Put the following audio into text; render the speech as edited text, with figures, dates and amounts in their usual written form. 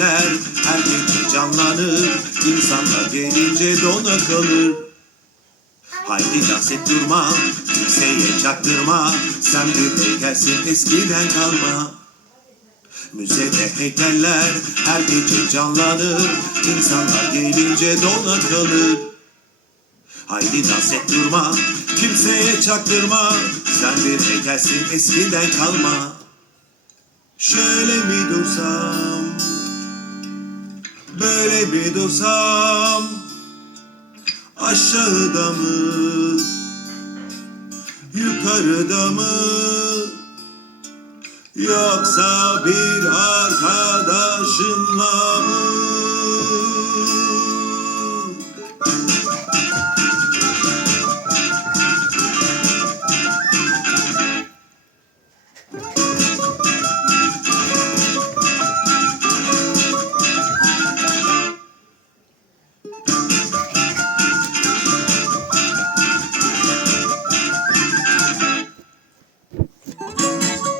heykeller her gece canlanır. İnsanlar gelince dona kalır. Haydi dans et durma, kimseye çaktırma. Sen bir heykelsin eskiden kalma. Müzede heykeller her gece canlanır. İnsanlar gelince dona kalır. Haydi dans et durma, kimseye çaktırma. Sen bir heykelsin eskiden kalma. Şöyle mi dursam, böyle mi dursam? Aşağıda mı, yukarıda mı? Yoksa bir arkadaşınla mı?